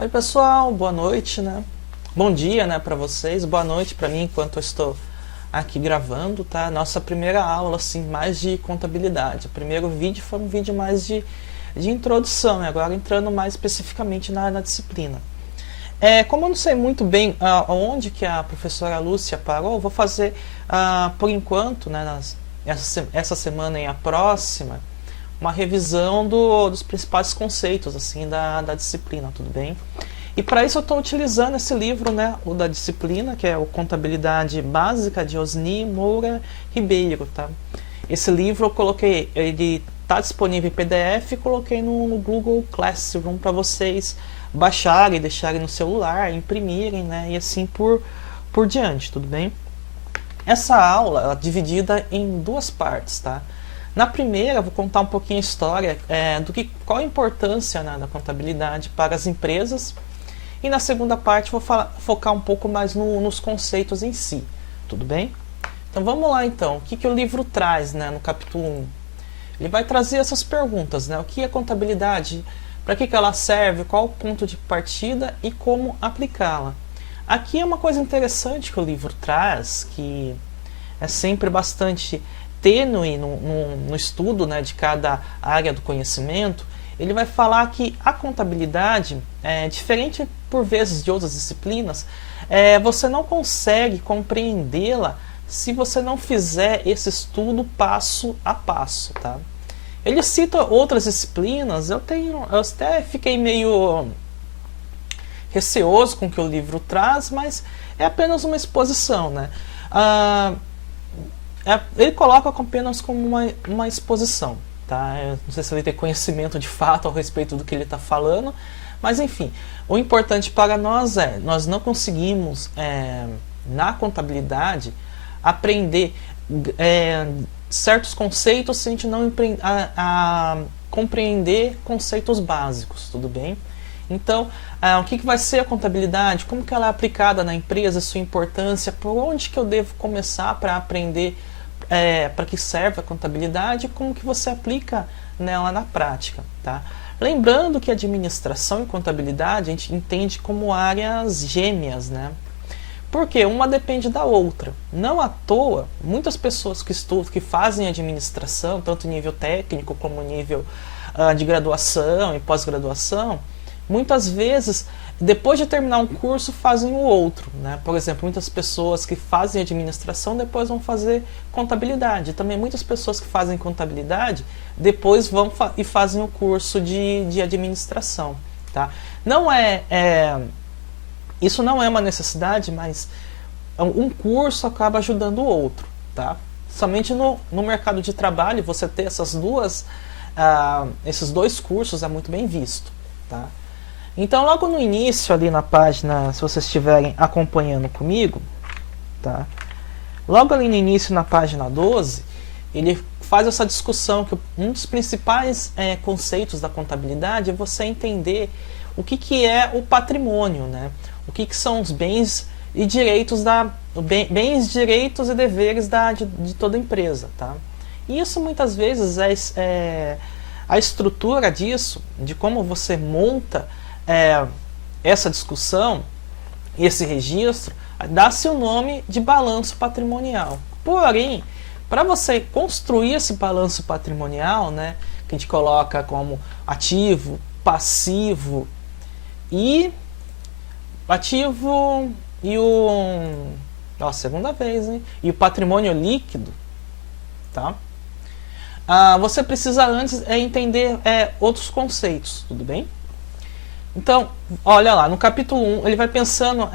Oi pessoal, boa noite, né? Bom dia, né, para vocês, boa noite para mim enquanto eu estou aqui gravando, tá? Nossa primeira aula, assim, mais de contabilidade. O primeiro vídeo foi um vídeo mais de introdução, e agora entrando mais especificamente na disciplina. Como eu não sei muito bem onde que a professora Lúcia parou, eu vou fazer, por enquanto, né, essa semana e a próxima, uma revisão dos principais conceitos assim da disciplina, tudo bem? E para isso eu estou utilizando esse livro, né, o da disciplina, que é o Contabilidade Básica, de Osni Moura Ribeiro, tá? Esse livro eu coloquei, ele está disponível em PDF e coloquei no Google Classroom para vocês baixarem, deixarem no celular, imprimirem, né, e assim por diante, tudo bem? Essa aula é dividida em duas partes, tá? Na primeira, eu vou contar um pouquinho a história qual a importância, né, da contabilidade para as empresas. E na segunda parte, vou focar um pouco mais nos conceitos em si. Tudo bem? Então vamos lá então. O que o livro traz, né, no capítulo 1? Ele vai trazer essas perguntas, né? O que é contabilidade? Para que ela serve? Qual o ponto de partida e como aplicá-la? Aqui é uma coisa interessante que o livro traz, que é sempre bastante tênue no estudo, né, de cada área do conhecimento. Ele vai falar que a contabilidade, diferente por vezes de outras disciplinas, você não consegue compreendê-la se você não fizer esse estudo passo a passo, tá? Ele cita outras disciplinas, eu até fiquei meio receoso com o que o livro traz, mas é apenas uma exposição, né? Ele coloca apenas como uma exposição, tá? Eu não sei se ele tem conhecimento de fato a respeito do que ele está falando, mas enfim, o importante para nós nós não conseguimos, na contabilidade, aprender certos conceitos se a gente não compreender conceitos básicos, tudo bem? Então, o que vai ser a contabilidade? Como que ela é aplicada na empresa, sua importância, por onde que eu devo começar para aprender para que serve a contabilidade e como que você aplica nela na prática, tá? Lembrando que administração e contabilidade a gente entende como áreas gêmeas, né? Porque uma depende da outra. Não à toa, muitas pessoas que estudam, que fazem administração, tanto nível técnico como nível de graduação e pós-graduação, muitas vezes, depois de terminar um curso, fazem o outro, né? Por exemplo, muitas pessoas que fazem administração depois vão fazer contabilidade. Também muitas pessoas que fazem contabilidade depois vão e fazem o curso de administração, tá? Isso não é uma necessidade, mas um curso acaba ajudando o outro, tá? Somente no mercado de trabalho você ter esses dois cursos é muito bem visto, tá? Então, logo no início, ali na página, se vocês estiverem acompanhando comigo, tá? Logo ali no início, na página 12, ele faz essa discussão que um dos principais conceitos da contabilidade é você entender o que é o patrimônio, né? O que são os bens e direitos bens, direitos e deveres de toda empresa, tá? E isso muitas vezes a estrutura disso, de como você monta essa discussão, esse registro, dá-se o nome de balanço patrimonial. Porém, para você construir esse balanço patrimonial, né, que a gente coloca como ativo, passivo e segunda vez, hein? E o patrimônio líquido, tá? Você precisa antes entender outros conceitos, tudo bem? Então, olha lá, no capítulo 1 ele vai pensando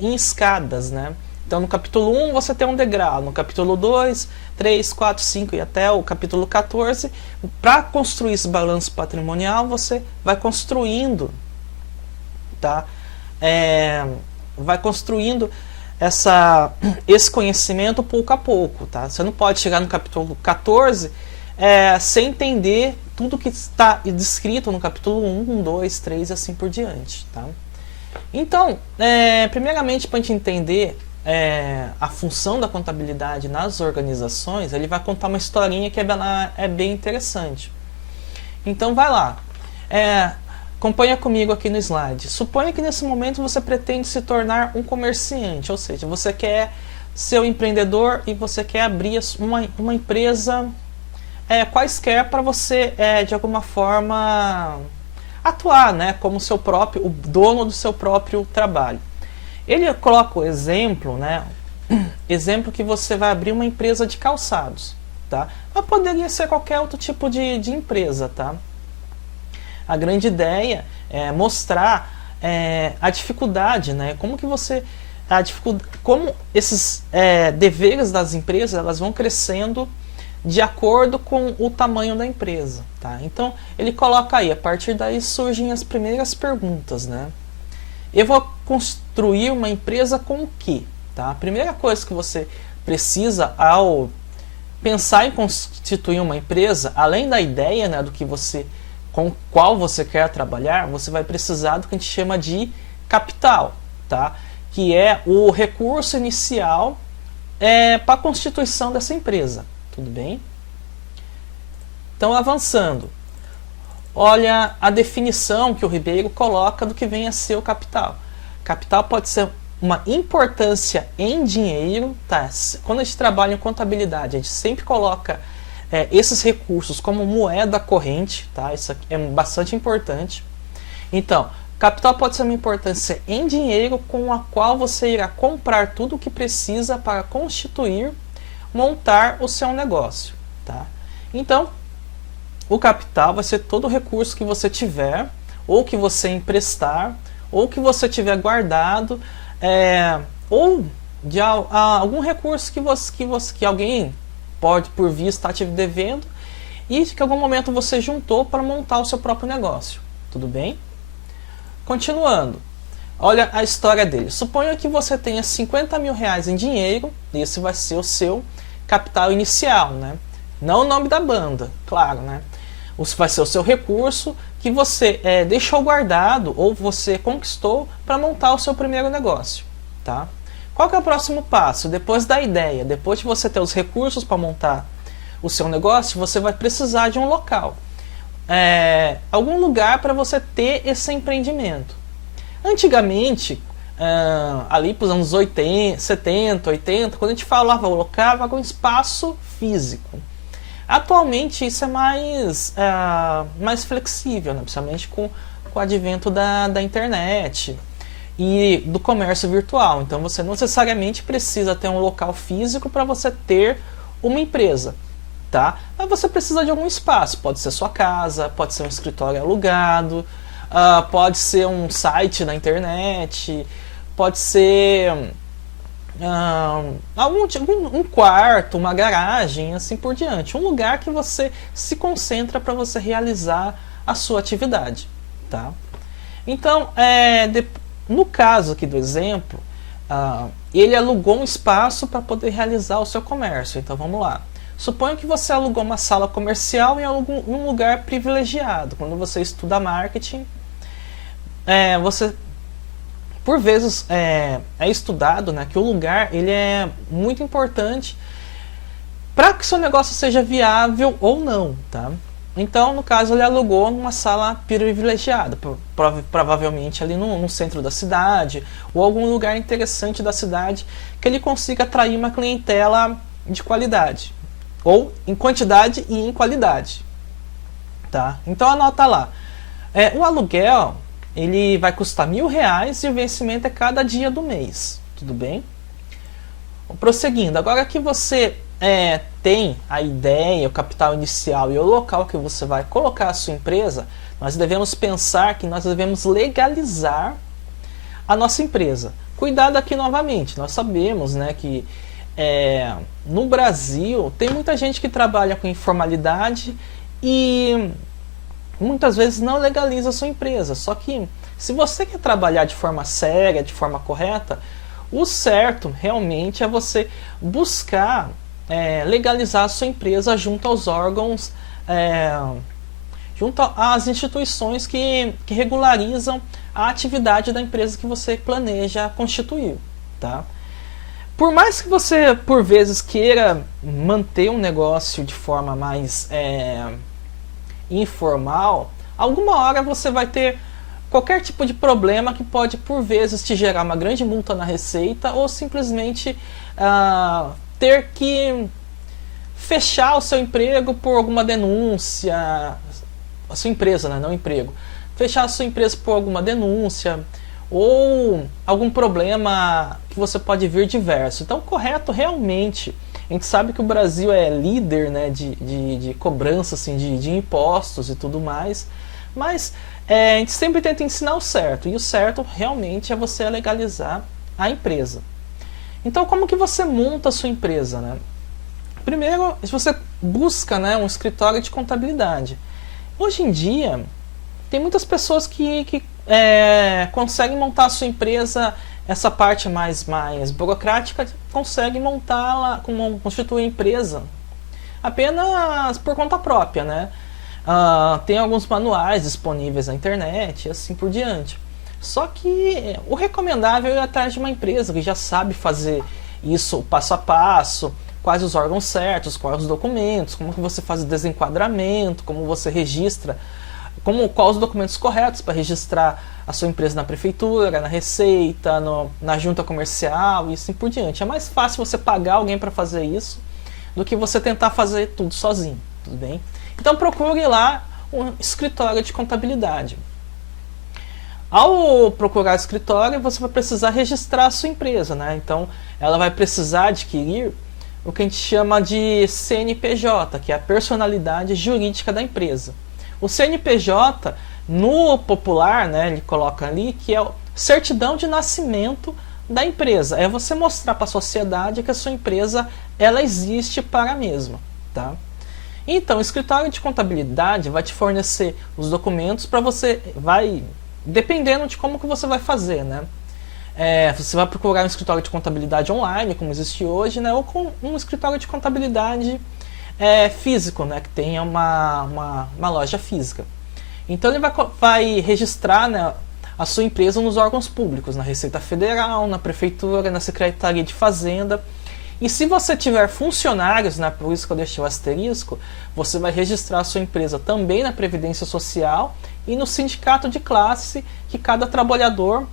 em escadas, né? Então, no capítulo 1 você tem um degrau, no capítulo 2, 3, 4, 5 e até o capítulo 14, para construir esse balanço patrimonial, você vai construindo, tá? Vai construindo esse conhecimento pouco a pouco, tá? Você não pode chegar no capítulo 14 sem entender tudo que está descrito no capítulo 1, 2, 3 e assim por diante, tá? Então, primeiramente, para a gente entender a função da contabilidade nas organizações, ele vai contar uma historinha que é bem interessante. Então, vai lá. Acompanha comigo aqui no slide. Suponha que nesse momento você pretende se tornar um comerciante, ou seja, você quer ser um empreendedor e você quer abrir uma empresa quaisquer para você, de alguma forma, atuar, né, como o dono do seu próprio trabalho. Ele coloca o exemplo, né, exemplo que você vai abrir uma empresa de calçados, tá? Mas poderia ser qualquer outro tipo de empresa, tá? A grande ideia é mostrar a dificuldade, né? Como esses deveres das empresas elas vão crescendo de acordo com o tamanho da empresa, tá? Então ele coloca aí, a partir daí surgem as primeiras perguntas, né? Eu vou construir uma empresa com o quê? Tá? A primeira coisa que você precisa ao pensar em constituir uma empresa, além da ideia, né, com o qual você quer trabalhar, você vai precisar do que a gente chama de capital, tá? Que é o recurso inicial para a constituição dessa empresa. Tudo bem? Então, avançando. Olha a definição que o Ribeiro coloca do que vem a ser o capital. Capital pode ser uma importância em dinheiro, tá? Quando a gente trabalha em contabilidade, a gente sempre coloca esses recursos como moeda corrente, tá? Isso aqui é bastante importante. Então, capital pode ser uma importância em dinheiro com a qual você irá comprar tudo o que precisa para constituir, montar o seu negócio, tá? Então, o capital vai ser todo o recurso que você tiver, ou que você emprestar, ou que você tiver guardado, ou de algum recurso que alguém pode por vir estar te devendo e que em algum momento você juntou para montar o seu próprio negócio. Tudo bem? Continuando. Olha a história dele. Suponha que você tenha 50 mil reais em dinheiro, esse vai ser o seu capital inicial, né? Não o nome da banda, claro, né? Vai ser o seu recurso que você deixou guardado ou você conquistou para montar o seu primeiro negócio, tá? Qual que é o próximo passo? Depois da ideia, depois de você ter os recursos para montar o seu negócio, você vai precisar de um local. Algum lugar para você ter esse empreendimento. Antigamente, ali para os anos 70, 80, quando a gente falava local, era um espaço físico. Atualmente isso é mais flexível, né? Principalmente com o advento da internet e do comércio virtual. Então você não necessariamente precisa ter um local físico para você ter uma empresa, tá? Mas você precisa de algum espaço, pode ser sua casa, pode ser um escritório alugado, pode ser um site na internet, pode ser um quarto, uma garagem, assim por diante. Um lugar que você se concentra para você realizar a sua atividade, tá? Então, no caso aqui do exemplo, ele alugou um espaço para poder realizar o seu comércio. Então, vamos lá. Suponha que você alugou uma sala comercial em um lugar privilegiado. Quando você estuda marketing, você... Por vezes é estudado, né, que o lugar ele é muito importante para que seu negócio seja viável ou não, tá? Então, no caso, ele alugou numa sala privilegiada, provavelmente ali no centro da cidade ou algum lugar interessante da cidade que ele consiga atrair uma clientela de qualidade, ou em quantidade e em qualidade, tá? Então, anota lá. O aluguel ele vai custar R$1.000 e o vencimento é cada dia do mês. Tudo bem? Prosseguindo, agora que você tem a ideia, o capital inicial e o local que você vai colocar a sua empresa, nós devemos pensar que nós devemos legalizar a nossa empresa. Cuidado aqui novamente, nós sabemos, né, que no Brasil tem muita gente que trabalha com informalidade e muitas vezes não legaliza a sua empresa. Só que se você quer trabalhar de forma séria, de forma correta, o certo realmente é você buscar legalizar a sua empresa junto aos órgãos, junto às instituições que regularizam a atividade da empresa que você planeja constituir, tá? Por mais que você, por vezes, queira manter um negócio de forma mais informal, alguma hora você vai ter qualquer tipo de problema que pode, por vezes, te gerar uma grande multa na Receita ou simplesmente ter que fechar o seu emprego por alguma denúncia, a sua empresa, né, não emprego, fechar a sua empresa por alguma denúncia ou algum problema que você pode vir diverso. Então, correto, realmente, a gente sabe que o Brasil é líder, né, de cobrança assim, de impostos e tudo mais, mas a gente sempre tenta ensinar o certo, e o certo realmente é você legalizar a empresa. Então, como que você monta a sua empresa, né? Primeiro, você busca, né, um escritório de contabilidade. Hoje em dia, tem muitas pessoas que conseguem montar a sua empresa, essa parte mais burocrática, consegue montá-la, constituir a empresa apenas por conta própria, né? Tem alguns manuais disponíveis na internet e assim por diante. Só que o recomendável é ir atrás de uma empresa que já sabe fazer isso passo a passo, quais os órgãos certos, quais os documentos, como que você faz o desenquadramento, como você registra, quais os documentos corretos para registrar a sua empresa na prefeitura, na Receita, na junta comercial e assim por diante. É mais fácil você pagar alguém para fazer isso do que você tentar fazer tudo sozinho, tudo bem? Então procure lá um escritório de contabilidade. Ao procurar escritório, você vai precisar registrar a sua empresa, né? Então ela vai precisar adquirir o que a gente chama de CNPJ, que é a personalidade jurídica da empresa. O CNPJ, no popular, né, ele coloca ali que é a certidão de nascimento da empresa. É você mostrar para a sociedade que a sua empresa ela existe para a mesma, tá? Então, o escritório de contabilidade vai te fornecer os documentos para você, dependendo de como que você vai fazer, né? Você vai procurar um escritório de contabilidade online, como existe hoje, né? Ou com um escritório de contabilidade físico, né? Que tenha uma loja física. Então ele vai registrar, né, a sua empresa nos órgãos públicos, na Receita Federal, na Prefeitura, na Secretaria de Fazenda. E se você tiver funcionários, né, por isso que eu deixei o asterisco, você vai registrar a sua empresa também na Previdência Social e no sindicato de classe que cada trabalhador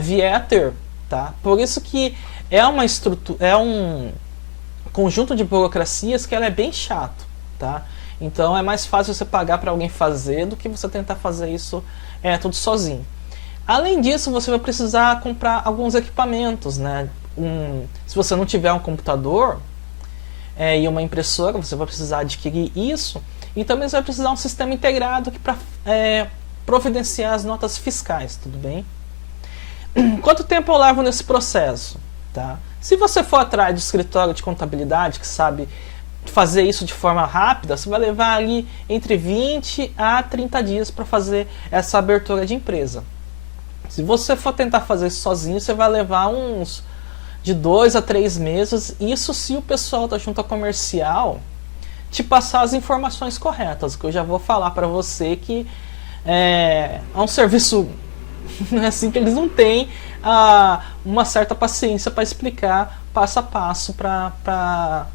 vier a ter, tá? Por isso que é uma estrutura, é um conjunto de burocracias que ela é bem chato, tá? Então é mais fácil você pagar para alguém fazer do que você tentar fazer isso tudo sozinho. Além disso, você vai precisar comprar alguns equipamentos, né? Se você não tiver um computador e uma impressora, você vai precisar adquirir isso. E também você vai precisar de um sistema integrado para providenciar as notas fiscais, tudo bem? Quanto tempo eu levo nesse processo? Tá? Se você for atrás do escritório de contabilidade que sabe fazer isso de forma rápida, você vai levar ali entre 20 a 30 dias para fazer essa abertura de empresa. Se você for tentar fazer isso sozinho, você vai levar uns de 2 a 3 meses, isso se o pessoal da junta comercial te passar as informações corretas, que eu já vou falar para você que é um serviço assim que eles não têm uma certa paciência para explicar passo a passo para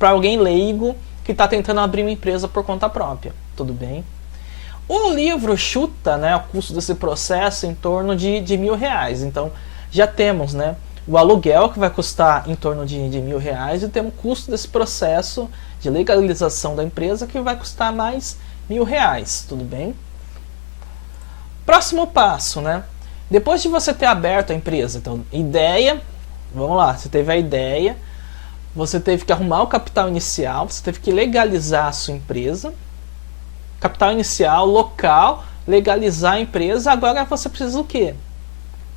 alguém leigo que está tentando abrir uma empresa por conta própria, tudo bem? O livro chuta, né, o custo desse processo em torno de R$1.000, então já temos, né, o aluguel que vai custar em torno de R$1.000 e temos o custo desse processo de legalização da empresa que vai custar mais R$1.000, tudo bem? Próximo passo, né? Depois de você ter aberto a empresa, então, ideia, vamos lá, você teve a ideia, você teve que arrumar o capital inicial, você teve que legalizar a sua empresa, capital inicial, local, legalizar a empresa, agora você precisa do quê?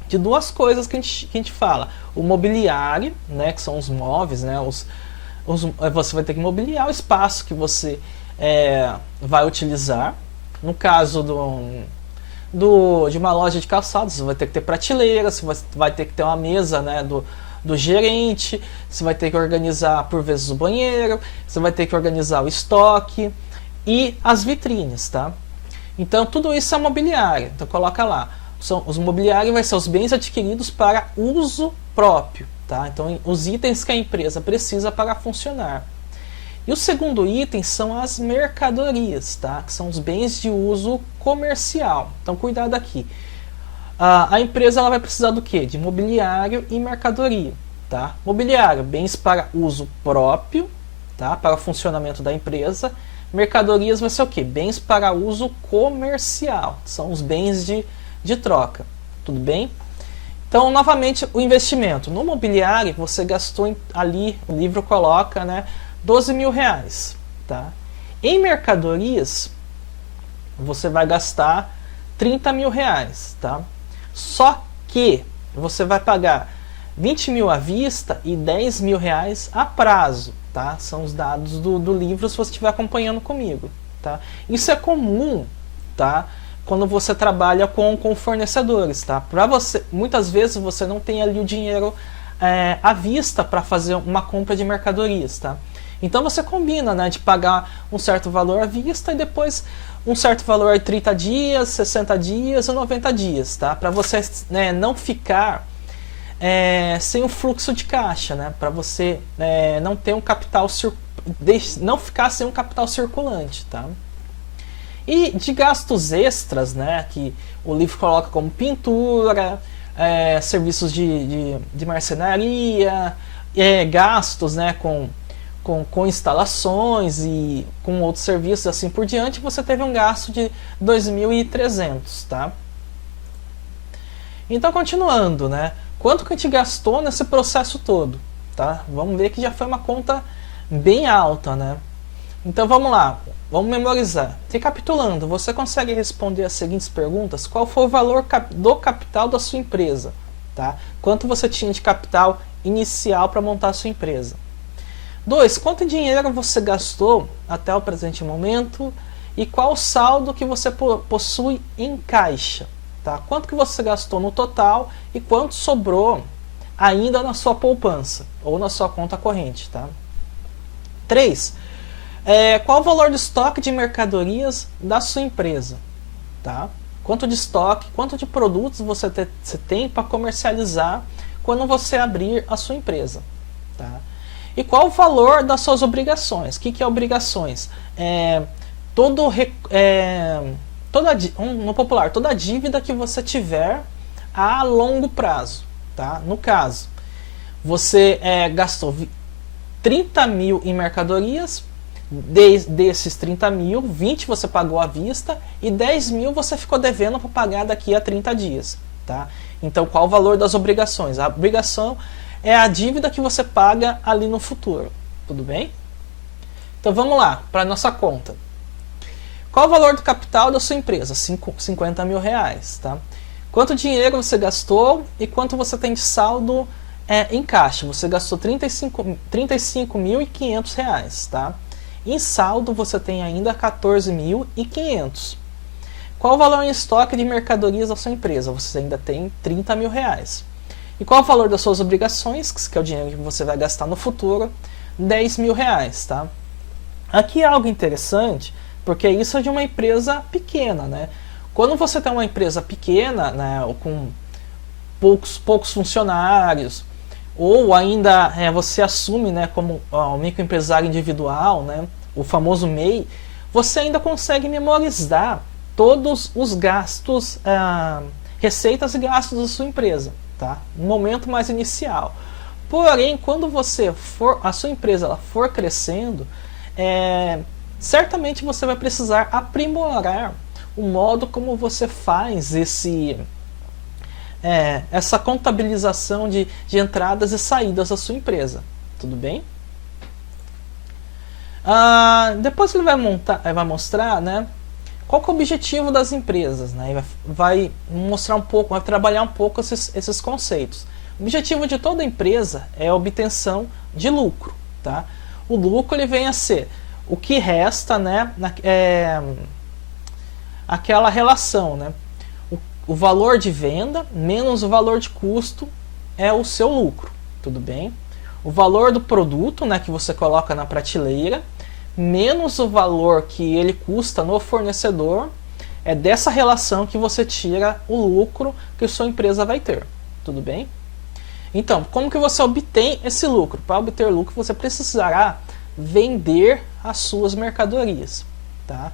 De duas coisas que a gente fala, o mobiliário, né, que são os móveis, né, você vai ter que mobiliar o espaço que você vai utilizar, no caso de uma loja de calçados, você vai ter que ter prateleira, você vai ter que ter uma mesa, né, do gerente, você vai ter que organizar por vezes o banheiro, você vai ter que organizar o estoque e as vitrines, tá? Então tudo isso é mobiliário, então coloca lá, os mobiliários vai ser os bens adquiridos para uso próprio, tá? Então os itens que a empresa precisa para funcionar. E o segundo item são as mercadorias, tá? Que são os bens de uso comercial. Então, cuidado aqui. A empresa ela vai precisar do quê? De mobiliário e mercadoria, tá? Mobiliário, bens para uso próprio, tá? Para o funcionamento da empresa. Mercadorias vai ser o quê? Bens para uso comercial. São os bens de troca. Tudo bem? Então, novamente, o investimento. No mobiliário, você gastou ali, o livro coloca, né? 12 mil reais, tá? Em mercadorias, você vai gastar 30 mil reais, tá? Só que você vai pagar 20 mil à vista e 10 mil reais a prazo, tá? São os dados do livro se você estiver acompanhando comigo, tá? Isso é comum, tá? Quando você trabalha com fornecedores, tá? Para você, muitas vezes você não tem ali o dinheiro à vista para fazer uma compra de mercadorias, tá? Então você combina, né, de pagar um certo valor à vista e depois um certo valor em 30 dias, 60 dias ou 90 dias, tá? Para você, né, não ficar sem o fluxo de caixa, né? Para você não ter um capital não ficar sem um capital circulante, tá? E de gastos extras, né, que o livro coloca como pintura, serviços de marcenaria, gastos, né, com instalações e com outros serviços assim por diante, você teve um gasto de 2.300, tá? Então, continuando, né? Quanto que a gente gastou nesse processo todo, tá? Vamos ver que já foi uma conta bem alta, né? Então, vamos lá. Vamos memorizar. Recapitulando, você consegue responder as seguintes perguntas? Qual foi o valor do capital da sua empresa, tá? Quanto você tinha de capital inicial para montar a sua empresa? 2. Quanto dinheiro você gastou até o presente momento e qual o saldo que você possui em caixa? Tá? Quanto que você gastou no total e quanto sobrou ainda na sua poupança ou na sua conta corrente? Tá? 3. Qual o valor do estoque de mercadorias da sua empresa? Tá? Quanto de estoque, quanto de produtos você tem para comercializar quando você abrir a sua empresa? Tá? E qual o valor das suas obrigações? O que é obrigações? No popular, toda dívida que você tiver a longo prazo. Tá? No caso, você gastou 30 mil em mercadorias, desses 30 mil, 20 você pagou à vista e 10 mil você ficou devendo para pagar daqui a 30 dias. Tá? Então, qual o valor das obrigações? A obrigação é a dívida que você paga ali no futuro. Tudo bem? Então vamos lá, para a nossa conta. Qual o valor do capital da sua empresa? 50 mil reais. Tá? Quanto dinheiro você gastou e quanto você tem de saldo em caixa? Você gastou 35.500 reais. Tá? Em saldo você tem ainda 14.500. Qual o valor em estoque de mercadorias da sua empresa? Você ainda tem 30 mil reais. E qual o valor das suas obrigações, que é o dinheiro que você vai gastar no futuro? 10 mil reais, tá? Aqui é algo interessante, porque isso é de uma empresa pequena, né? Quando você tem uma empresa pequena, né, ou com poucos funcionários, ou ainda você assume, né, como um microempresário individual, né, o famoso MEI, você ainda consegue memorizar todos os gastos, receitas e gastos da sua empresa. Tá? No momento mais inicial. Porém, quando a sua empresa for crescendo, certamente você vai precisar aprimorar o modo como você faz essa contabilização de entradas e saídas da sua empresa. Tudo bem? Depois ele vai mostrar, né, qual que é o objetivo das empresas, né? Vai mostrar um pouco, vai trabalhar um pouco esses conceitos. O objetivo de toda empresa é a obtenção de lucro, tá? O lucro ele vem a ser o que resta, né, aquela relação, né? O valor de venda menos o valor de custo é o seu lucro, tudo bem? O valor do produto, né, que você coloca na prateleira menos o valor que ele custa no fornecedor, é dessa relação que você tira o lucro que a sua empresa vai ter. Tudo bem? Então, como que você obtém esse lucro? Para obter lucro, você precisará vender as suas mercadorias, tá?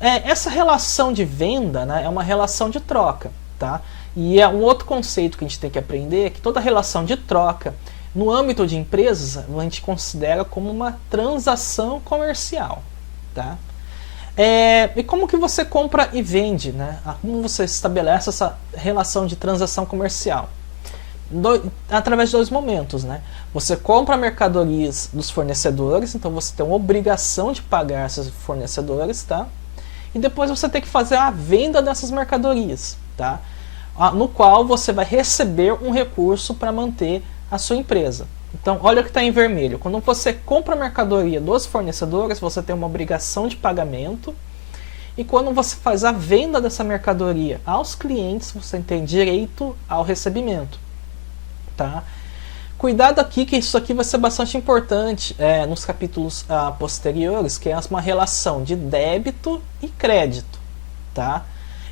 Essa relação de venda, né, é uma relação de troca, tá? E é um outro conceito que a gente tem que aprender, é que toda relação de troca, no âmbito de empresas, a gente considera como uma transação comercial, tá? E como que você compra e vende, né? Como você estabelece essa relação de transação comercial? Através de dois momentos, né? Você compra mercadorias dos fornecedores, então você tem uma obrigação de pagar esses fornecedores, tá? E depois você tem que fazer a venda dessas mercadorias, tá? No qual você vai receber um recurso para manter a sua empresa. Então, olha o que está em vermelho. Quando você compra a mercadoria dos fornecedores, você tem uma obrigação de pagamento. E quando você faz a venda dessa mercadoria aos clientes, você tem direito ao recebimento, tá? Cuidado aqui, que isso aqui vai ser bastante importante nos capítulos posteriores, que é uma relação de débito e crédito, tá?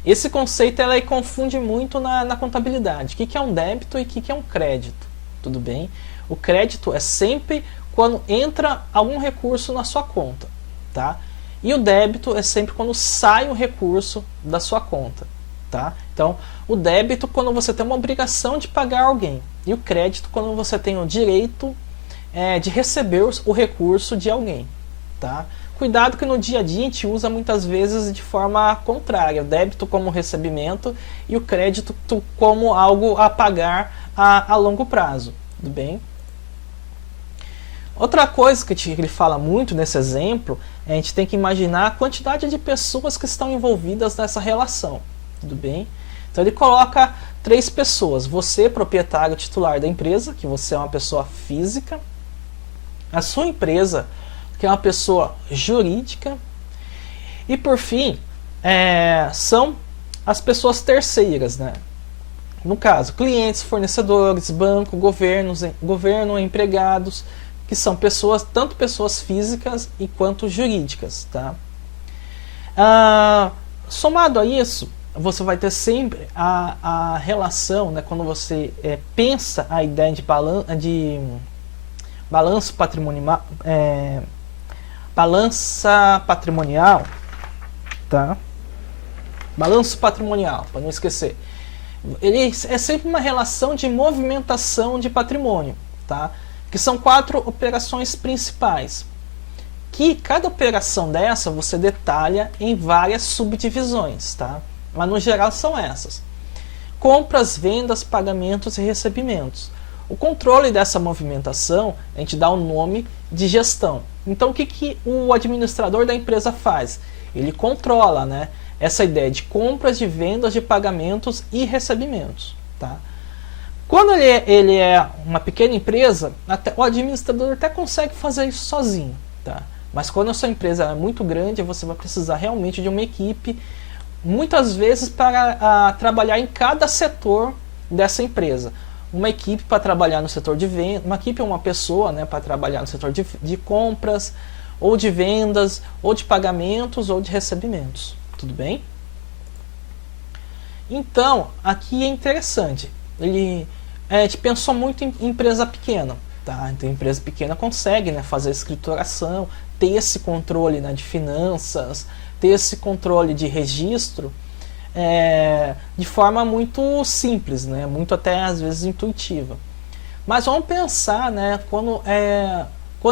Esse conceito ela confunde muito na contabilidade. O que é um débito e o que é um crédito? Tudo bem? O crédito é sempre quando entra algum recurso na sua conta, tá? E o débito é sempre quando sai um recurso da sua conta, tá? Então, o débito quando você tem uma obrigação de pagar alguém. E o crédito quando você tem o direito de receber o recurso de alguém, tá? Cuidado que no dia a dia a gente usa muitas vezes de forma contrária. O débito como recebimento e o crédito como algo a pagar a longo prazo. Tudo bem? Outra coisa que ele fala muito nesse exemplo, a gente tem que imaginar a quantidade de pessoas que estão envolvidas nessa relação. Tudo bem? Então ele coloca 3 pessoas. Você, proprietário titular da empresa, que você é uma pessoa física. A sua empresa, que é uma pessoa jurídica. E por fim, são as pessoas terceiras, né? No caso, clientes, fornecedores, banco, governo, empregados, que são pessoas, tanto pessoas físicas quanto jurídicas, tá? Somado a isso, você vai ter sempre a relação, né, quando você pensa a ideia de balanço patrimonial, balança patrimonial, tá? Balanço patrimonial, para não esquecer. Ele é sempre uma relação de movimentação de patrimônio, tá? Que são 4 operações principais. Que cada operação dessa você detalha em várias subdivisões, tá? Mas no geral são essas: compras, vendas, pagamentos e recebimentos. O controle dessa movimentação a gente dá o nome de gestão. Então o que o administrador da empresa faz? Ele controla, né, essa ideia de compras, de vendas, de pagamentos e recebimentos, tá? Quando ele é uma pequena empresa, o administrador até consegue fazer isso sozinho, tá? Mas quando a sua empresa é muito grande, você vai precisar realmente de uma equipe, muitas vezes para trabalhar em cada setor dessa empresa. Uma equipe para trabalhar no setor de venda, uma equipe é uma pessoa, né, para trabalhar no setor de compras, ou de vendas, ou de pagamentos, ou de recebimentos. Tudo bem? Então, aqui é interessante. A gente pensou muito em empresa pequena, tá? Então, empresa pequena consegue, né, fazer escrituração, ter esse controle, né, de finanças, ter esse controle de registro de forma muito simples, né, muito até às vezes intuitiva. Mas vamos pensar, né, quando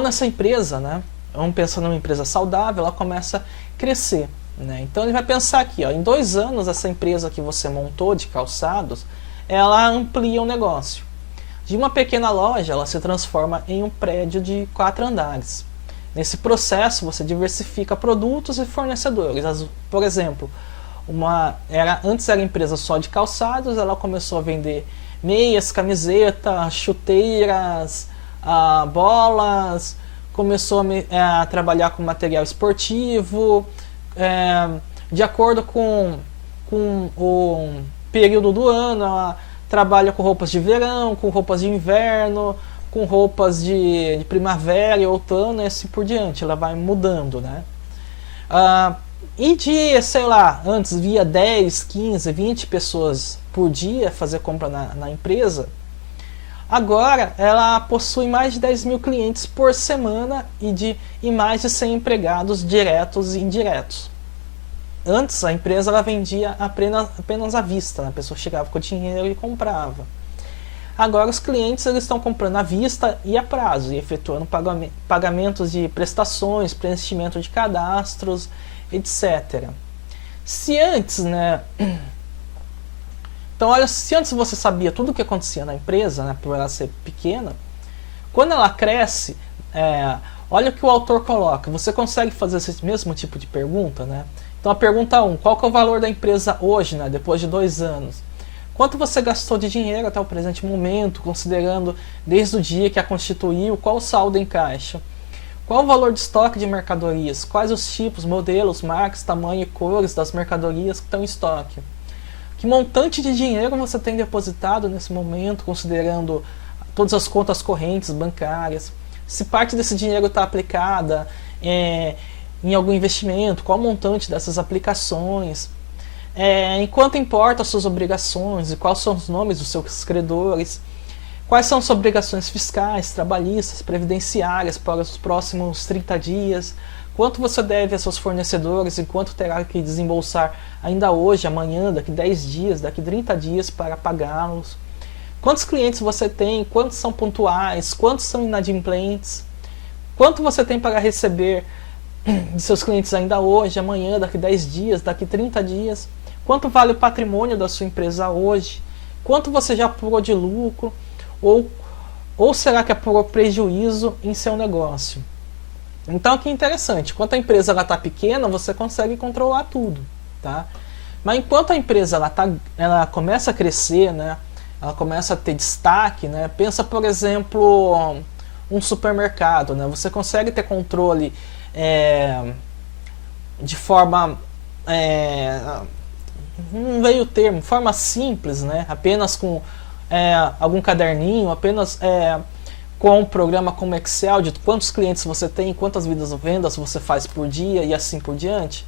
essa empresa, né, vamos pensar numa empresa saudável, ela começa a crescer, né? Então ele vai pensar aqui, ó, em 2 anos essa empresa que você montou de calçados, ela amplia o negócio. De uma pequena loja, ela se transforma em um prédio de 4 andares. Nesse processo, você diversifica produtos e fornecedores. Por exemplo, antes era empresa só de calçados, ela começou a vender meias, camisetas, chuteiras, bolas, começou a trabalhar com material esportivo, de acordo com o período do ano, ela trabalha com roupas de verão, com roupas de inverno, com roupas de primavera e outono, e assim por diante. Ela vai mudando, né? E sei lá, antes via 10, 15, 20 pessoas por dia fazer compra na empresa, Agora, ela possui mais de 10 mil clientes por semana e mais de 100 empregados diretos e indiretos. Antes, a empresa ela vendia apenas à vista, né? A pessoa chegava com o dinheiro e comprava. Agora, os clientes eles estão comprando à vista e a prazo, e efetuando pagamentos de prestações, preenchimento de cadastros, etc. Se antes, né... Então, olha, se antes você sabia tudo o que acontecia na empresa, né, por ela ser pequena, quando ela cresce, olha o que o autor coloca. Você consegue fazer esse mesmo tipo de pergunta, né? Então, a pergunta 1, qual que é o valor da empresa hoje, né, depois de 2 anos? Quanto você gastou de dinheiro até o presente momento, considerando desde o dia que a constituiu, qual o saldo em caixa? Qual o valor de estoque de mercadorias? Quais os tipos, modelos, marcas, tamanho e cores das mercadorias que estão em estoque? Que montante de dinheiro você tem depositado nesse momento, considerando todas as contas correntes bancárias? Se parte desse dinheiro está aplicada em algum investimento, qual o montante dessas aplicações? Em quanto importa as suas obrigações e quais são os nomes dos seus credores? Quais são as suas obrigações fiscais, trabalhistas, previdenciárias para os próximos 30 dias? Quanto você deve a seus fornecedores e quanto terá que desembolsar ainda hoje, amanhã, daqui 10 dias, daqui 30 dias para pagá-los? Quantos clientes você tem? Quantos são pontuais? Quantos são inadimplentes? Quanto você tem para receber de seus clientes ainda hoje, amanhã, daqui 10 dias, daqui 30 dias? Quanto vale o patrimônio da sua empresa hoje? Quanto você já apurou de lucro? Ou será que apurou prejuízo em seu negócio? Então, que interessante, enquanto a empresa está pequena, você consegue controlar tudo, tá? Mas enquanto a empresa ela começa a crescer, né, ela começa a ter destaque, né, pensa, por exemplo, um supermercado, né, você consegue ter controle de forma, não veio o termo, forma simples, né, apenas com algum caderninho, apenas... com um programa como Excel de quantos clientes você tem, quantas vendas você faz por dia e assim por diante.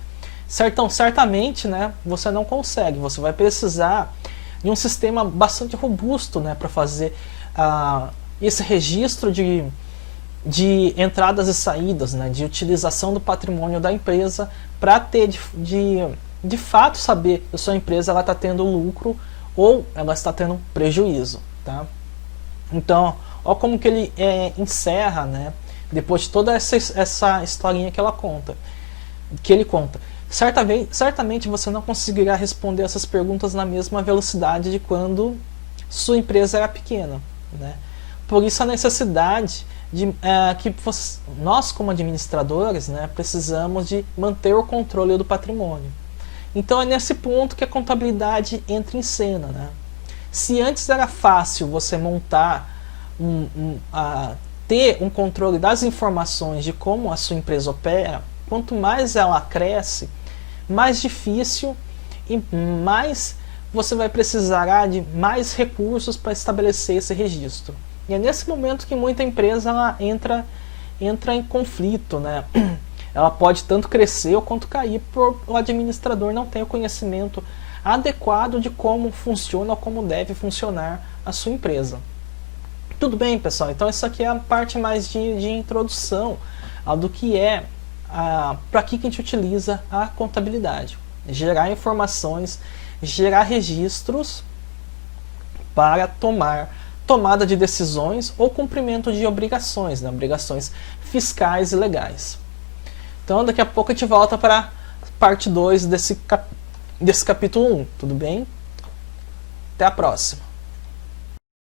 Certamente, né, você não consegue, você vai precisar de um sistema bastante robusto, né, para fazer esse registro de entradas e saídas, né, de utilização do patrimônio da empresa para ter de fato saber se a sua empresa está tendo lucro ou ela está tendo prejuízo. Tá? Então, olha como que ele encerra, né? Depois de toda essa historinha que ele conta. Certamente você não conseguirá responder essas perguntas na mesma velocidade de quando sua empresa era pequena, né? Por isso a necessidade de que nós como administradores, né, precisamos de manter o controle do patrimônio. Então é nesse ponto que a contabilidade entra em cena, né? Se antes era fácil você montar ter um controle das informações de como a sua empresa opera, quanto mais ela cresce, mais difícil e mais você vai precisar de mais recursos para estabelecer esse registro. E é nesse momento que muita empresa ela entra em conflito, né? Ela pode tanto crescer ou quanto cair por o administrador não ter o conhecimento adequado de como funciona ou como deve funcionar a sua empresa. Tudo bem, pessoal? Então isso aqui é a parte mais de introdução do que para que a gente utiliza a contabilidade. Gerar informações, gerar registros para tomada de decisões ou cumprimento de obrigações, né? Obrigações fiscais e legais. Então daqui a pouco a gente volta para a parte 2 desse capítulo 1, tudo bem? Até a próxima!